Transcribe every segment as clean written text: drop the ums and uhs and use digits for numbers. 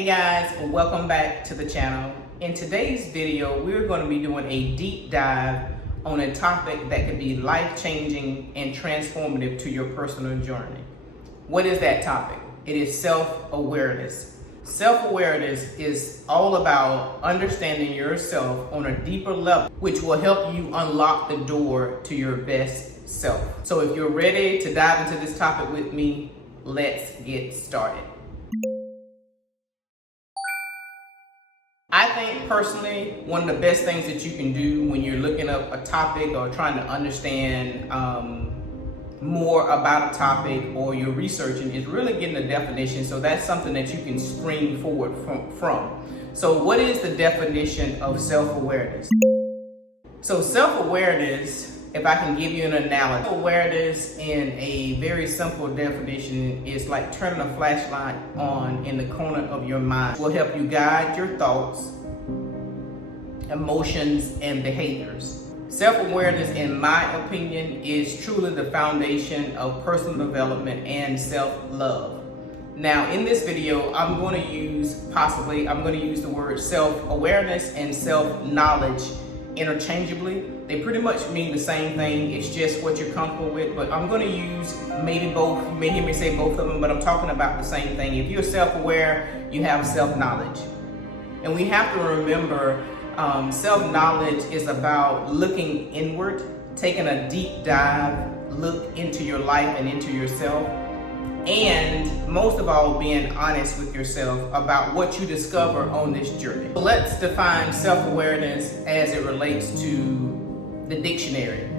Hey guys, welcome back to the channel. In today's video, we're going to be doing a deep dive on a topic that could be life-changing and transformative to your personal journey. What is that topic? It is self-awareness. Self-awareness is all about understanding yourself on a deeper level, which will help you unlock the door to your best self. So if you're ready to dive into this topic with me, let's get started. I think personally, one of the best things that you can do when you're looking up a topic or trying to understand more about a topic or you're researching is really getting a definition. So that's something that you can spring forward from. So what is the definition of self-awareness? So self-awareness, if I can give you an analogy, self-awareness in a very simple definition is like turning a flashlight on in the corner of your mind. It will help you guide your thoughts, emotions, and behaviors. Self-awareness, in my opinion, is truly the foundation of personal development and self-love. Now, in this video, I'm going to use the word self-awareness and self-knowledge interchangeably. They pretty much mean the same thing. It's just what you're comfortable with, but I'm going to use maybe both. You may hear me say both of them, but I'm talking about the same thing. If you're self-aware, you have self-knowledge. And we have to remember self-knowledge is about looking inward, taking a deep dive look into your life and into yourself, and most of all, being honest with yourself about what you discover on this journey. So let's define self-awareness as it relates to the dictionary.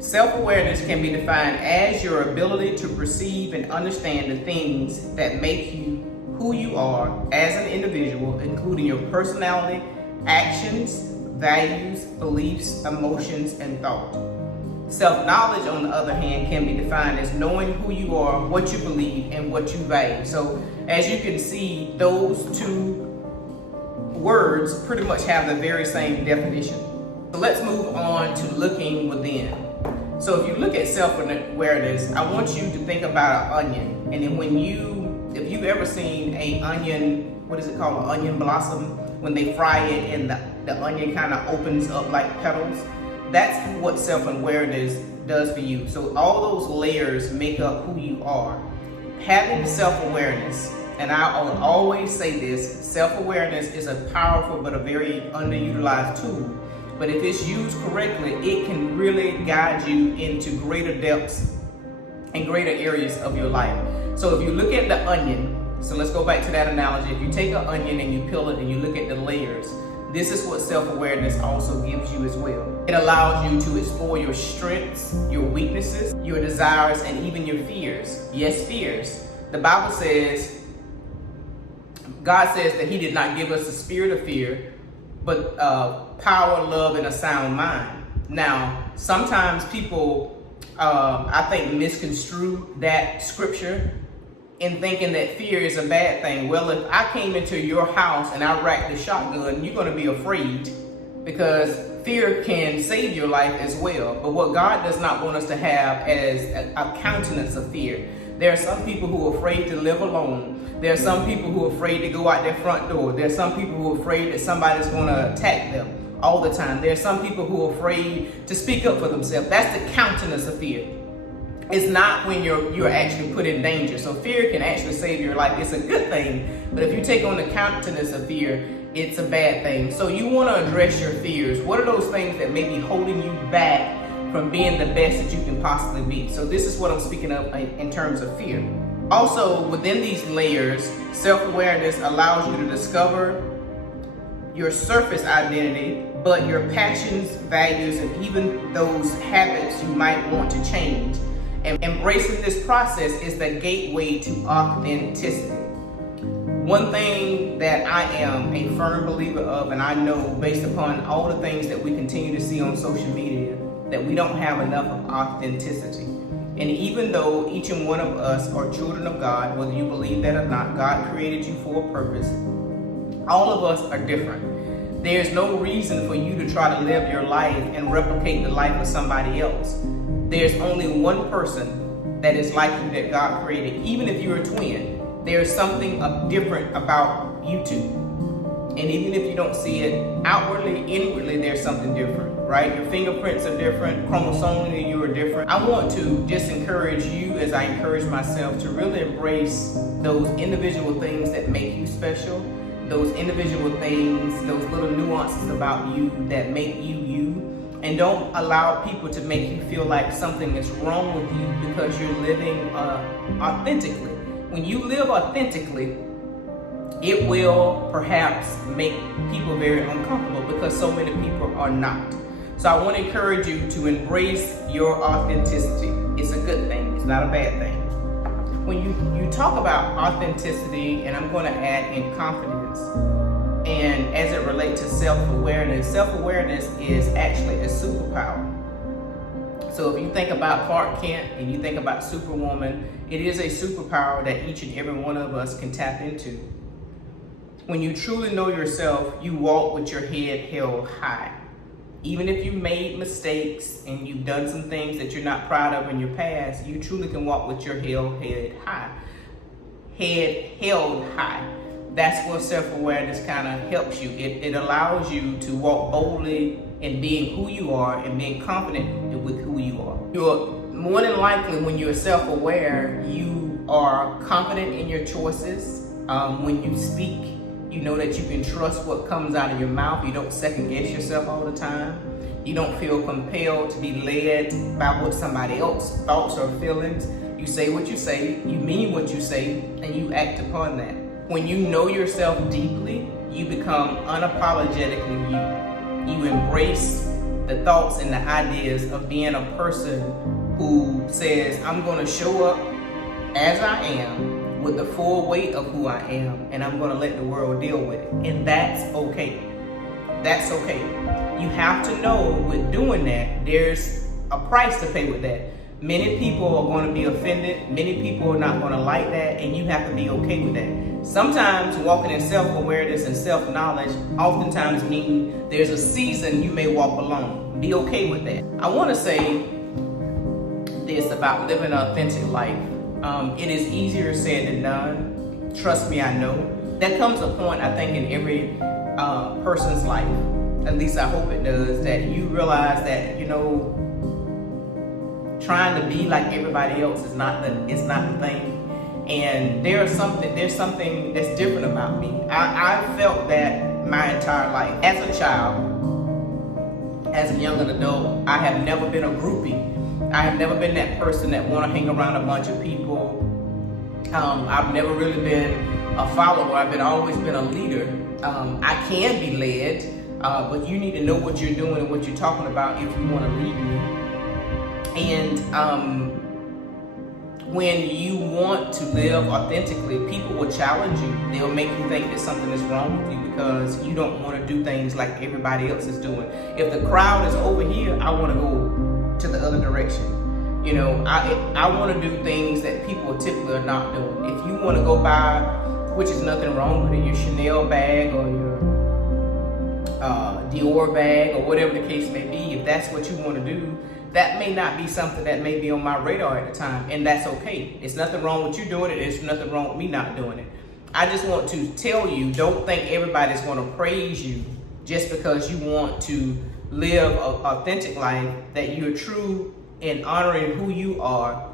Self-awareness can be defined as your ability to perceive and understand the things that make you who you are as an individual, including your personality, actions, values, beliefs, emotions, and thought. Self-knowledge, on the other hand, can be defined as knowing who you are, what you believe, and what you value. So as you can see, those two words pretty much have the very same definition. So let's move on to looking within. So if you look at self-awareness, I want you to think about an onion. And then if you've ever seen an onion, what is it called, an onion blossom, when they fry it and the onion kind of opens up like petals, that's what self-awareness does for you. So all those layers make up who you are. Having self-awareness, and I will always say this, self-awareness is a powerful but a very underutilized tool. But if it's used correctly, it can really guide you into greater depths and greater areas of your life. So if you look at the onion, so let's go back to that analogy. If you take an onion and you peel it and you look at the layers, this is what self-awareness also gives you as well. It allows you to explore your strengths, your weaknesses, your desires, and even your fears. Yes, fears. The Bible says, God says that He did not give us a spirit of fear, but power, love, and a sound mind. Now, sometimes people, I think, misconstrue that scripture in thinking that fear is a bad thing. Well, if I came into your house and I racked the shotgun, you're going to be afraid, because fear can save your life as well. But what God does not want us to have is a countenance of fear. There are some people who are afraid to live alone. There are some people who are afraid to go out their front door. There are some people who are afraid that somebody's going to attack them all the time. There are some people who are afraid to speak up for themselves. That's the countenance of fear. It's not when you're actually put in danger. So fear can actually save your life. It's a good thing. But if you take on the countenance of fear, it's a bad thing. So you want to address your fears. What are those things that may be holding you back from being the best that you can possibly be? So this is what I'm speaking of in terms of fear. Also, within these layers, self-awareness allows you to discover your surface identity, but your passions, values, and even those habits you might want to change. And embracing this process is the gateway to authenticity. One thing that I am a firm believer of, and I know based upon all the things that we continue to see on social media, that we don't have enough of authenticity. And even though each and one of us are children of God, whether you believe that or not, God created you for a purpose. All of us are different. There's no reason for you to try to live your life and replicate the life of somebody else. There's only one person that is like you that God created. Even if you're a twin, There's something different about you two. And even if you don't see it outwardly, inwardly, there's something different, right? Your fingerprints are different, chromosomally you are different. I want to just encourage you, as I encourage myself, to really embrace those individual things that make you special, those individual things, those little nuances about you that make you you. And don't allow people to make you feel like something is wrong with you because you're living authentically. When you live authentically, it will perhaps make people very uncomfortable because so many people are not. So I want to encourage you to embrace your authenticity. It's a good thing. It's not a bad thing. When you talk about authenticity, and I'm going to add in confidence, and as it relates to self-awareness is actually a superpower. So if you think about Clark Kent and you think about Superwoman, it is a superpower that each and every one of us can tap into. When you truly know yourself, you walk with your head held high. Even if you made mistakes and you've done some things that you're not proud of in your past, you truly can walk with your head held high. That's where self-awareness kind of helps you. It allows you to walk boldly in being who you are and being confident with who you are. You're more than likely, when you're self-aware, you are confident in your choices. When you speak, you know that you can trust what comes out of your mouth. You don't second guess yourself all the time. You don't feel compelled to be led by what somebody else's thoughts or feelings. You say what you say, you mean what you say, and you act upon that. When you know yourself deeply, you become unapologetically you. You embrace the thoughts and the ideas of being a person who says, I'm going to show up as I am, with the full weight of who I am, and I'm going to let the world deal with it. And that's okay. That's okay. You have to know with doing that, there's a price to pay with that. Many people are going to be offended. Many people are not going to like that, and you have to be okay with that. Sometimes walking in self-awareness and self-knowledge oftentimes mean there's a season you may walk alone. Be okay with that. I want to say this about living an authentic life. It is easier said than done. Trust me, I know. There comes a point, I think, in every person's life, at least I hope it does, that you realize that, trying to be like everybody else is not the thing. And there's something that's different about me. I felt that my entire life. As a child, as a young adult, I have never been a groupie. I have never been that person that want to hang around a bunch of people. I've never really been a follower. I've always been a leader. I can be led, but you need to know what you're doing and what you're talking about if you want to lead me. And when you want to live authentically, people will challenge you. They'll make you think that something is wrong with you because you don't want to do things like everybody else is doing. If the crowd is over here, I want to go to the other direction. I want to do things that people typically are not doing. If you want to go buy, which is nothing wrong with it, your Chanel bag or your Dior bag or whatever the case may be, if that's what you want to do, that may not be something that may be on my radar at the time, and that's okay. It's nothing wrong with you doing it. There's nothing wrong with me not doing it. I just want to tell you, don't think everybody's going to praise you just because you want to live an authentic life, that you're true in honoring who you are.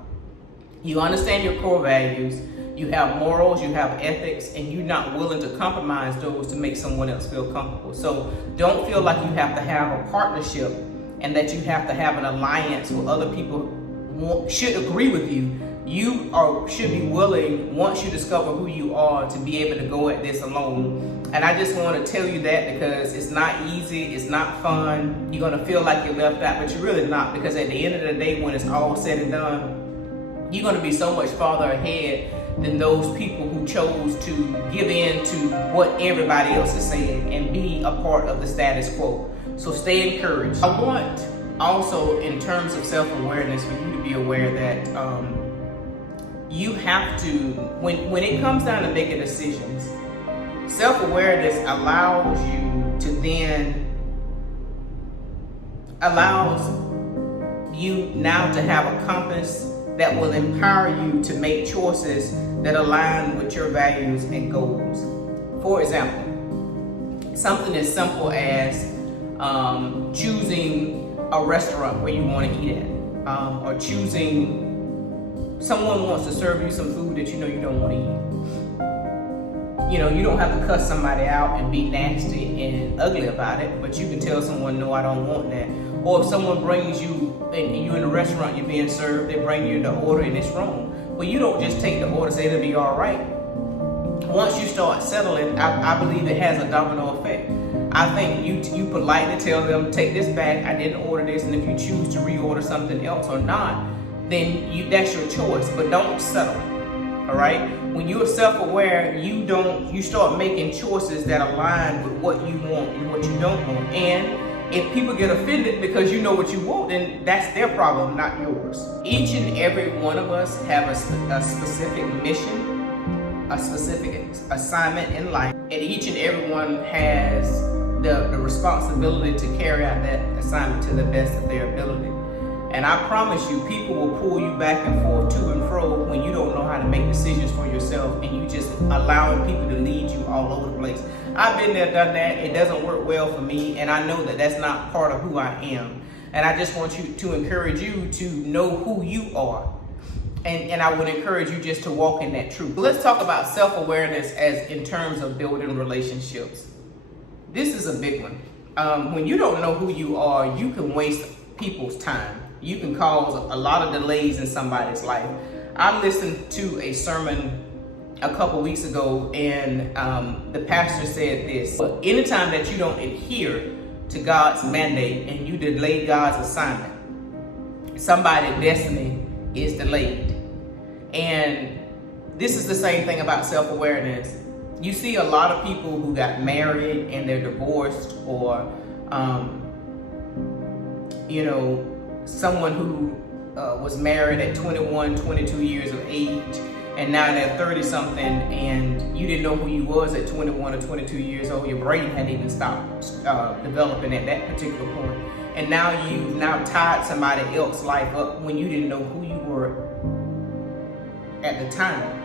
You understand your core values, you have morals, you have ethics, and you're not willing to compromise those to make someone else feel comfortable. So don't feel like you have to have a partnership and that you have to have an alliance where other people should agree with you. You should be willing, once you discover who you are, to be able to go at this alone. And I just want to tell you that because it's not easy, it's not fun. You're going to feel like you're left out, but you're really not, because at the end of the day, when it's all said and done, you're going to be so much farther ahead than those people who chose to give in to what everybody else is saying and be a part of the status quo. So stay encouraged. I want also, in terms of self-awareness, for you to be aware that you have to, when it comes down to making decisions, self-awareness allows you now to have a compass that will empower you to make choices that align with your values and goals. For example, something as simple as choosing a restaurant where you want to eat at, or choosing someone wants to serve you some food that you know you don't want to eat. You know, you don't have to cuss somebody out and be nasty and ugly about it, but you can tell someone, no, I don't want that. Or if someone brings you, and you're in a restaurant, you're being served, they bring you the order and it's wrong. Well, you don't just take the order, say it'll be all right. Once you start settling, I believe it has a domino effect. I think you politely tell them, take this back, I didn't order this, and if you choose to reorder something else or not, then that's your choice, but don't settle, all right? When you're self-aware, you start making choices that align with what you want and what you don't want. And if people get offended because you know what you want, then that's their problem, not yours. Each and every one of us have a specific mission, a specific assignment in life, and each and every one has the responsibility to carry out that assignment to the best of their ability. And I promise you, people will pull you back and forth to and fro when you don't know how to make decisions for yourself and you just allowing people to lead you all over the place. I've been there, done that. It doesn't work well for me, and I know that that's not part of who I am. And I just want you to encourage you to know who you are. And I would encourage you just to walk in that truth. Let's talk about self-awareness as in terms of building relationships. This is a big one. When you don't know who you are, you can waste people's time. You can cause a lot of delays in somebody's life. I listened to a sermon a couple weeks ago, and the pastor said this: anytime that you don't adhere to God's mandate and you delay God's assignment, somebody's destiny is delayed. And this is the same thing about self-awareness. You see a lot of people who got married and they're divorced, or someone who was married at 21, 22 years of age, and now they're 30 something, and you didn't know who you was at 21 or 22 years old. Your brain hadn't even stopped developing at that particular point. And now you've tied somebody else's life up when you didn't know who you were at the time.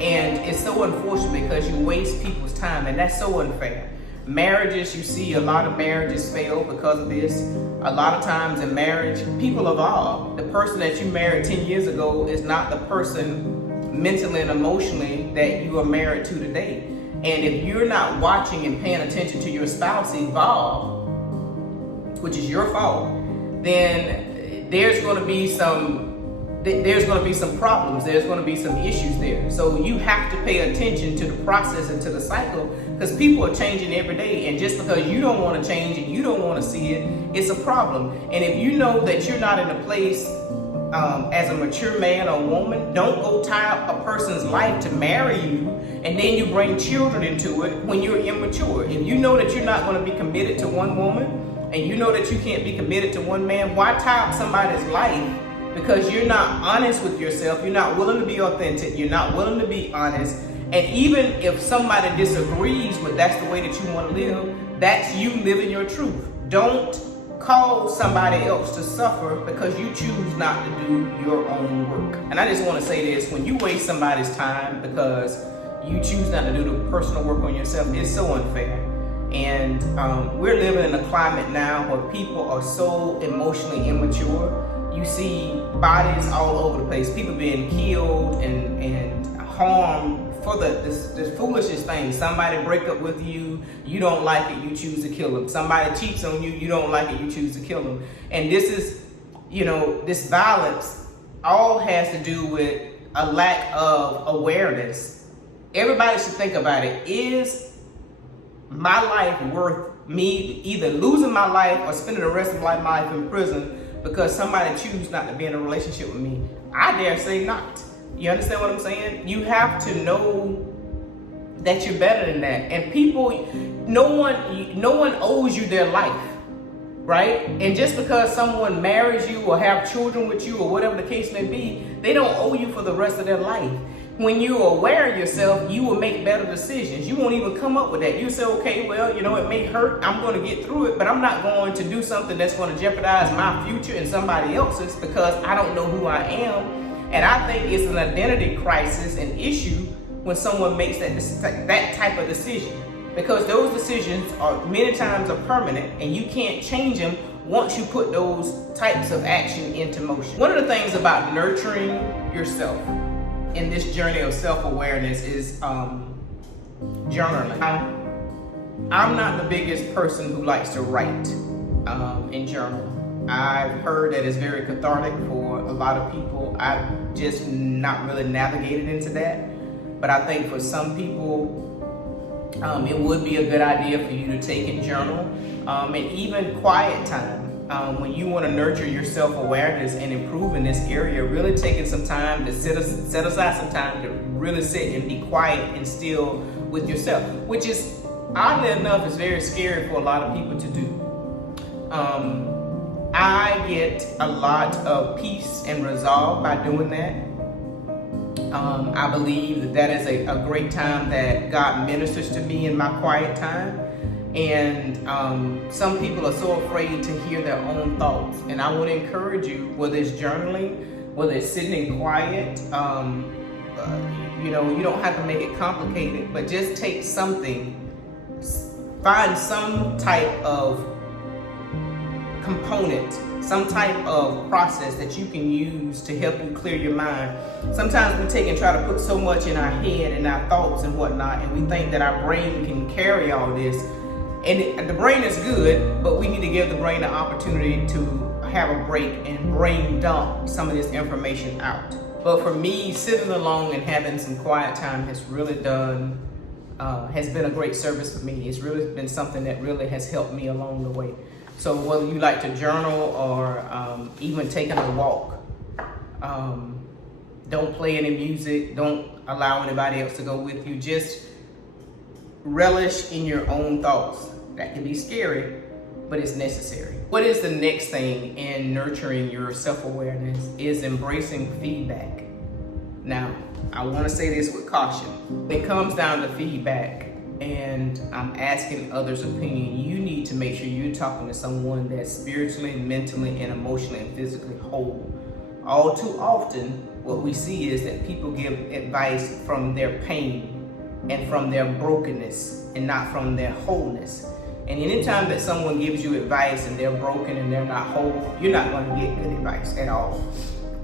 And it's so unfortunate because you waste people's time, and that's so unfair. Marriages, you see a lot of marriages fail because of this. A lot of times in marriage, people evolve. The person that you married 10 years ago is not the person mentally and emotionally that you are married to today. And if you're not watching and paying attention to your spouse evolve, which is your fault, then there's going to be some problems. There's going to be some issues there. So you have to pay attention to the process and to the cycle, because people are changing every day. And just because you don't want to change and you don't want to see it, it's a problem. And if you know that you're not in a place as a mature man or woman, don't go tie up a person's life to marry you and then you bring children into it when you're immature. If you know that you're not going to be committed to one woman and you know that you can't be committed to one man, why tie up somebody's life? Because you're not honest with yourself, you're not willing to be authentic, you're not willing to be honest. And even if somebody disagrees with that's the way that you want to live, that's you living your truth. Don't cause somebody else to suffer because you choose not to do your own work. And I just want to say this: when you waste somebody's time because you choose not to do the personal work on yourself, it's so unfair. And we're living in a climate now where people are so emotionally immature. You see bodies all over the place, people being killed and harmed for the foolishest things. Somebody break up with you, you don't like it, you choose to kill them. Somebody cheats on you, you don't like it, you choose to kill them. And this is, this violence all has to do with a lack of awareness. Everybody should think about it. Is my life worth me either losing my life or spending the rest of my life in prison because somebody choose not to be in a relationship with me? I dare say not. You understand what I'm saying? You have to know that you're better than that. And people, no one owes you their life, right? And just because someone marries you or have children with you or whatever the case may be, they don't owe you for the rest of their life. When you're aware of yourself, you will make better decisions. You won't even come up with that. You say, okay, well, it may hurt. I'm going to get through it, but I'm not going to do something that's going to jeopardize my future and somebody else's because I don't know who I am. And I think it's an identity crisis and issue when someone makes that type of decision, because those decisions are many times are permanent and you can't change them once you put those types of action into motion. One of the things about nurturing yourself in this journey of self-awareness is journaling. I'm not the biggest person who likes to write and journal. I've heard that it's very cathartic for a lot of people. I've just not really navigated into that. But I think for some people, it would be a good idea for you to take and journal. And even quiet time. When you want to nurture your self-awareness and improve in this area, really taking some time to set aside some time to really sit and be quiet and still with yourself, which is, oddly enough, is very scary for a lot of people to do. I get a lot of peace and resolve by doing that. I believe that is a great time that God ministers to me in my quiet time. And some people are so afraid to hear their own thoughts. And I want to encourage you, whether it's journaling, whether it's sitting in quiet, you don't have to make it complicated, but just take something, find some type of component, some type of process that you can use to help you clear your mind. Sometimes we take and try to put so much in our head and our thoughts and whatnot, and we think that our brain can carry all this. And the brain is good, but we need to give the brain the opportunity to have a break and brain dump some of this information out. But for me, sitting alone and having some quiet time has really has been a great service for me. It's really been something that really has helped me along the way. So whether you like to journal or even taking a walk, don't play any music, don't allow anybody else to go with you, just relish in your own thoughts. That can be scary, but it's necessary. What is the next thing in nurturing your self-awareness is embracing feedback. Now, I want to say this with caution. When it comes down to feedback and I'm asking others' opinion, you need to make sure you're talking to someone that's spiritually, mentally, and emotionally and physically whole. All too often, what we see is that people give advice from their pain and from their brokenness and not from their wholeness. And anytime that someone gives you advice and they're broken and they're not whole, you're not going to get good advice at all.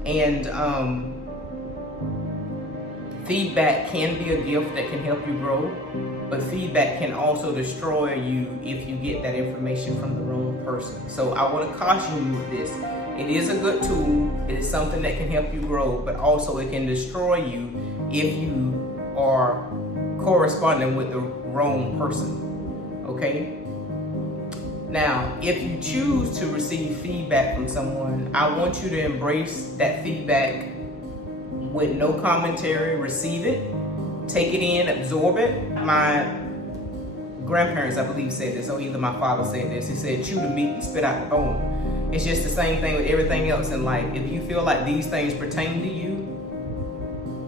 And feedback can be a gift that can help you grow, but feedback can also destroy you if you get that information from the wrong person. So I want to caution you with this. It is a good tool. It is something that can help you grow, but also it can destroy you if you are corresponding with the wrong person. Okay? Now, if you choose to receive feedback from someone, I want you to embrace that feedback with no commentary. Receive it, take it in, absorb it. My grandparents, I believe, said this, or either my father said this. He said, chew the meat and spit out the bone. It's just the same thing with everything else in life. If you feel like these things pertain to you,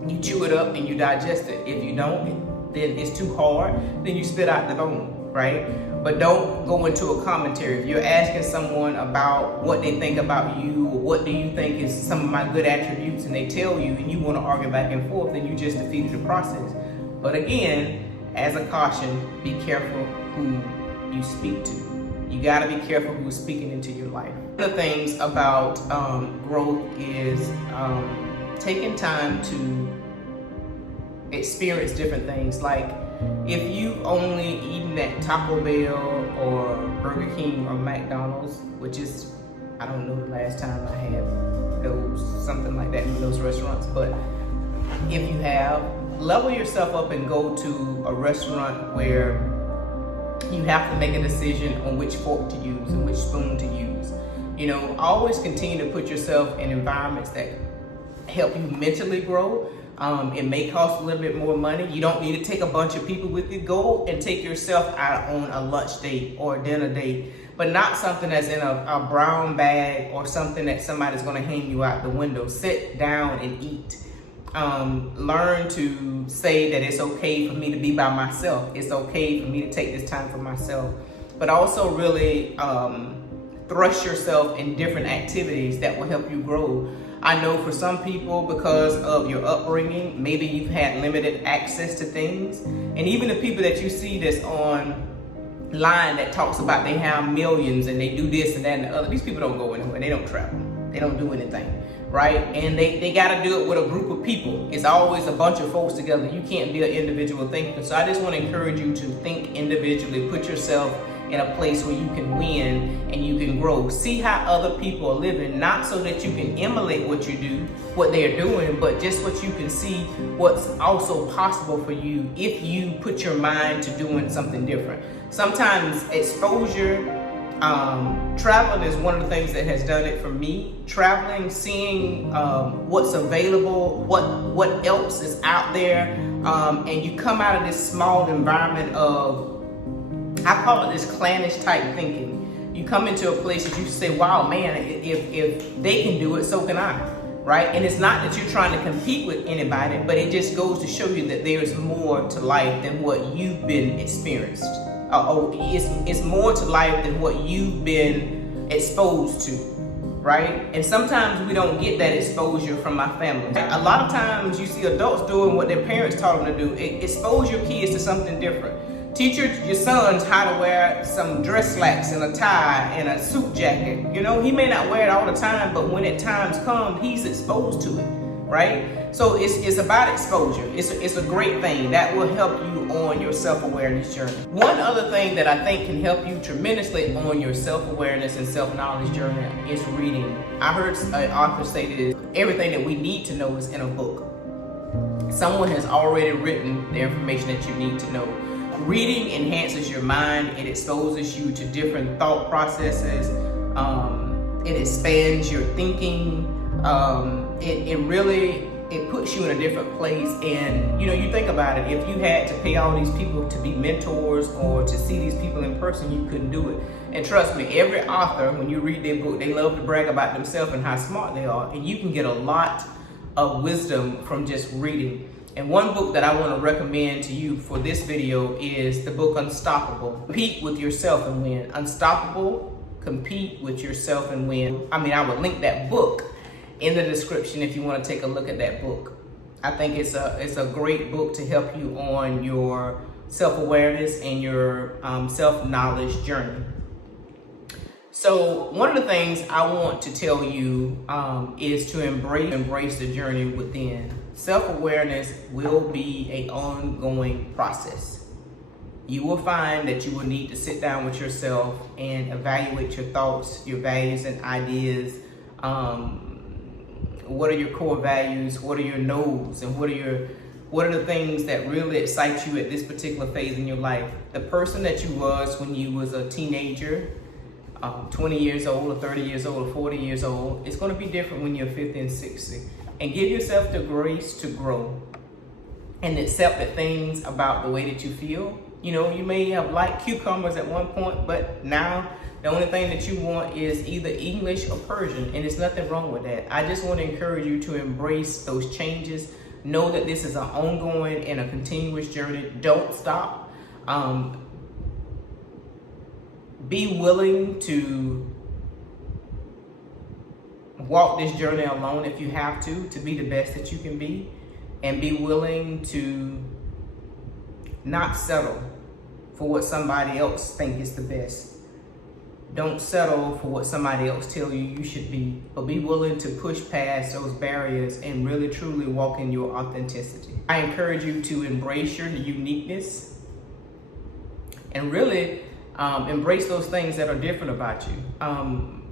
you chew it up and you digest it. If you don't, then it's too hard, then you spit out the bone, right? But don't go into a commentary. If you're asking someone about what they think about you, or what do you think is some of my good attributes, and they tell you, and you want to argue back and forth, then you just defeated the process. But again, as a caution, be careful who you speak to. You got to be careful who's speaking into your life. One of the things about growth is taking time to experience different ththings. Like, if you've only eaten at Taco Bell or Burger King or McDonald's, which is, I don't know the last time I had something like that in those restaurants, but if you have, level yourself up and go to a restaurant where you have to make a decision on which fork to use and which spoon to use. You know, always continue to put yourself in environments that help you mentally grow. It may cost a little bit more money. You don't need to take a bunch of people with you. Go and take yourself out on a lunch date or a dinner date, but not something that's in a brown bag or something that somebody's going to hang you out the window. Sit down and eat. Learn to say that it's okay for me to be by myself. It's okay for me to take this time for myself. But also really thrust yourself in different activities that will help you grow. I know for some people, because of your upbringing, maybe you've had limited access to things. And even the people that you see that's online that talks about they have millions and they do this and that and the other, these people don't go anywhere. They don't travel. They don't do anything, right? And they got to do it with a group of people. It's always a bunch of folks together. You can't be an individual thinker. So I just want to encourage you to think individually. Put yourself in a place where you can win and you can grow. See how other people are living, not so that you can emulate what you do, what they're doing, but just what you can see what's also possible for you if you put your mind to doing something different. Sometimes exposure, traveling is one of the things that has done it for me. Traveling, seeing what's available, what else is out there, and you come out of this small environment of, I call it this clannish type thinking. You come into a place that you say, wow, man, if they can do it, so can I, right? And it's not that you're trying to compete with anybody, but it just goes to show you that there's more to life than what you've been experienced. It's more to life than what you've been exposed to, right? And sometimes we don't get that exposure from our family. A lot of times you see adults doing what their parents taught them to do. Expose your kids to something different. Teach your sons how to wear some dress slacks and a tie and a suit jacket. You know, he may not wear it all the time, but when it times come, he's exposed to it, right? So it's about exposure. It's a great thing that will help you on your self-awareness journey. One other thing that I think can help you tremendously on your self-awareness and self-knowledge journey is reading. I heard an author say this: everything that we need to know is in a book. Someone has already written the information that you need to know. Reading enhances your mind. It exposes you to different thought processes. It expands your thinking. It puts you in a different place. And you think about it, if you had to pay all these people to be mentors or to see these people in person, you couldn't do it. And trust me, every author, when you read their book, they love to brag about themselves and how smart they are. And you can get a lot of wisdom from just reading. And one book that I want to recommend to you for this video is the book Unstoppable. Compete with yourself and win. Unstoppable, compete with yourself and win. I would link that book in the description if you want to take a look at that book. I think it's a great book to help you on your self-awareness and your self-knowledge journey. So one of the things I want to tell you is to embrace the journey within. Self-awareness will be an ongoing process. You will find that you will need to sit down with yourself and evaluate your thoughts, your values and ideas. What are your core values? What are your no's? And what are the things that really excite you at this particular phase in your life? The person that you was when you was a teenager, 20 years old or 30 years old or 40 years old, it's going to be different when you're 50 and 60. And give yourself the grace to grow and accept the things about the way that you feel. You may have liked cucumbers at one point, but now the only thing that you want is either English or Persian, and there's nothing wrong with that. I just want to encourage you to embrace those changes. Know that this is an ongoing and a continuous journey. Don't stop. Be willing to walk this journey alone if you have to be the best that you can be, and be willing to not settle for what somebody else thinks is the best. Don't settle for what somebody else tells you should be, but be willing to push past those barriers and really truly walk in your authenticity. I encourage you to embrace your uniqueness and really embrace those things that are different about you.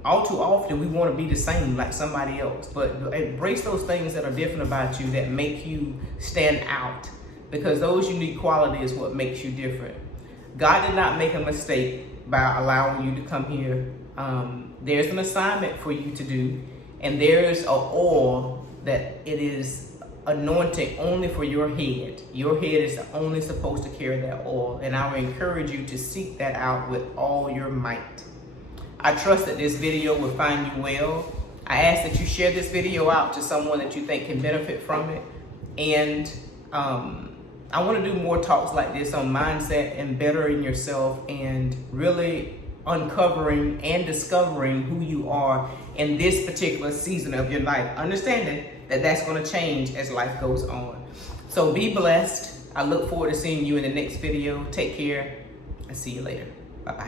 All too often we want to be the same like somebody else, but embrace those things that are different about you that make you stand out, because those unique qualities is what makes you different. God did not make a mistake by allowing you to come here. There's an assignment for you to do, and there's an oil that it is anointing only for your head. Your head is only supposed to carry that oil, and I would encourage you to seek that out with all your might. I trust that this video will find you well. I ask that you share this video out to someone that you think can benefit from it. And I want to do more talks like this on mindset and bettering yourself and really uncovering and discovering who you are in this particular season of your life, understanding that that's going to change as life goes on. So be blessed. I look forward to seeing you in the next video. Take care and see you later.